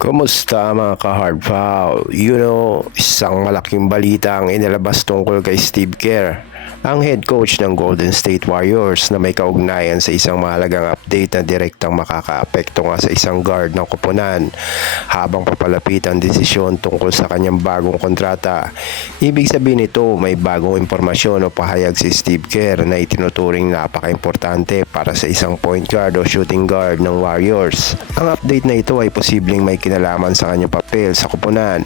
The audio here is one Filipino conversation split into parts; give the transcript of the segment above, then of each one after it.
Kumusta mga ka-hard foul? Isang malaking balita ang inilabas tungkol kay Steve Kerr, ang head coach ng Golden State Warriors, na may kaugnayan sa isang mahalagang update na direktang makakaapekto nga sa isang guard ng koponan habang papalapit ang desisyon tungkol sa kanyang bagong kontrata. Ibig sabihin nito, may bagong impormasyon o pahayag si Steve Kerr na itinuturing napaka-importante para sa isang point guard o shooting guard ng Warriors. Ang update na ito ay posibleng may kinalaman sa kanyang papel sa koponan,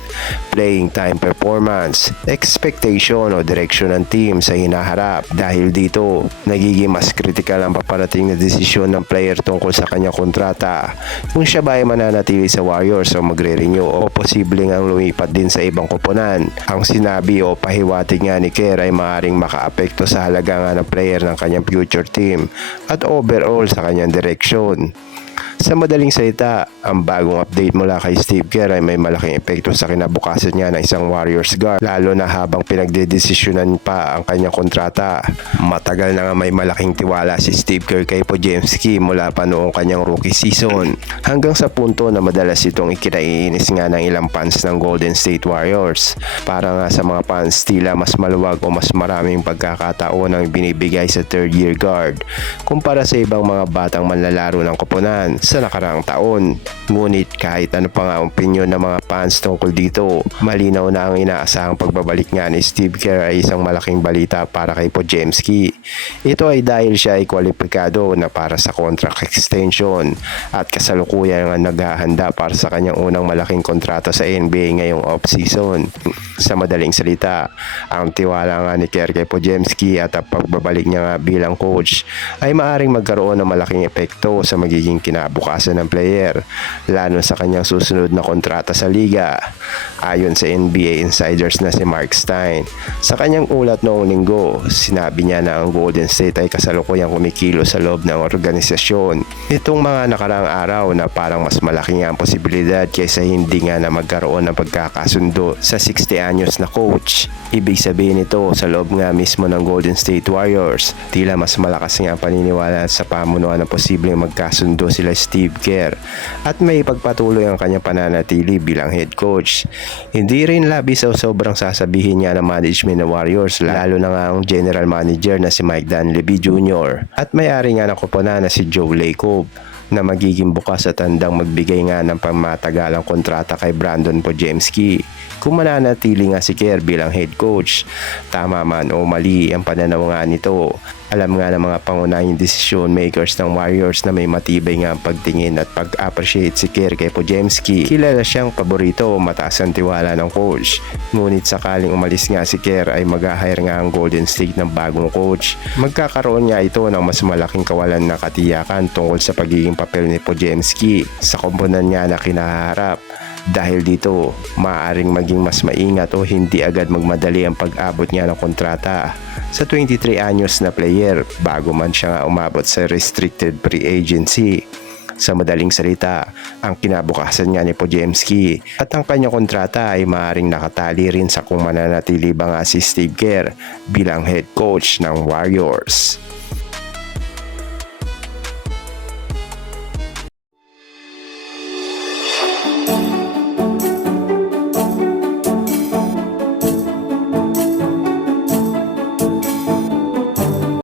playing time performance, expectation o direksyon ng team sa hinaharap. Dahil dito, nagiging mas critical ang paparating na desisyon ng player tungkol sa kanyang kontrata, kung siya ba ay mananatili sa Warriors o magre-renew o posibleng ang lumipat din sa ibang koponan. Ang sinabi o pahiwatig nga ni Kerr ay maaaring makaapekto sa halaga nga ng player ng kanyang future team at overall sa kanyang direksyon. Sa madaling salita, ang bagong update mula kay Steve Kerr ay may malaking epekto sa kinabukasan niya ng isang Warriors guard, lalo na habang pinagdedesisyonan pa ang kanyang kontrata. Matagal na nga may malaking tiwala si Steve Kerr kay Podziemski mula pa noong kanyang rookie season, hanggang sa punto na madalas itong ikinaiinis nga ng ilang fans ng Golden State Warriors. Para nga sa mga fans, tila mas maluwag o mas maraming pagkakataon ang binibigay sa third year guard kumpara sa ibang mga batang manlalaro ng koponan sa nakaraang taon. Ngunit kahit ano pa nga ang opinyon ng mga fans tungkol dito, malinaw na ang inaasahang pagbabalik nga ni Steve Kerr ay isang malaking balita para kay Podziemski. Ito ay dahil siya ay kwalipikado na para sa contract extension at kasalukuyan nga naghahanda para sa kanyang unang malaking kontrata sa NBA ngayong off-season. Sa madaling salita, ang tiwala nga ni Kerr kay Podziemski at ang pagbabalik niya nga bilang coach ay maaring magkaroon ng malaking epekto sa magiging kinabukasan ng player, lalo sa kanyang susunod na kontrata sa liga. Ayon sa NBA insiders na si Mark Stein, sa kanyang ulat noong linggo, sinabi niya na ang Golden State ay kasalukuyang kumikilos sa loob ng organisasyon nitong mga nakaraang araw na parang mas malaki nga ang posibilidad kaysa hindi nga na magkaroon ng pagkakasundo sa 60 anyos na coach. Ibig sabihin nito, sa loob nga mismo ng Golden State Warriors, tila mas malakas nga ang paniniwala sa pamunuan na posibleng magkasundo sila Steve Kerr at may pagpatuloy ang kanyang pananatili bilang head coach. Hindi rin labis o sobrang sasabihin niya ng management ng Warriors, lalo na nga ang general manager na si Mike Dunleavy Jr. at may-ari nga ng koponan na si Joe Lacob, na magiging bukas at handang magbigay nga ng pangmatagalang kontrata kay Brandon Podziemski kung mananatili nga si Kerr bilang head coach. Tama man o mali ang pananaw nga nito, alam nga ng mga pangunahing decision makers ng Warriors na may matibay nga pagtingin at pag-appreciate si Kerr kay Podziemski. Kilala siyang paborito o mataas ang tiwala ng coach. Ngunit sakaling umalis nga si Kerr ay mag-hire nga ang Golden State ng bagong coach. Magkakaroon nga ito ng mas malaking kawalan ng katiyakan tungkol sa pagiging papel ni Podziemski sa komponan niya na kinaharap. Dahil dito, maaaring maging mas maingat o hindi agad magmadali ang pag-abot niya ng kontrata sa 23 anyos na player bago man siya nga umabot sa restricted free agency. Sa madaling salita, ang kinabukasan niya ni Podziemski at ang kanyang kontrata ay maaaring nakatali rin sa kung mananatili ba nga si Steve Kerr bilang head coach ng Warriors.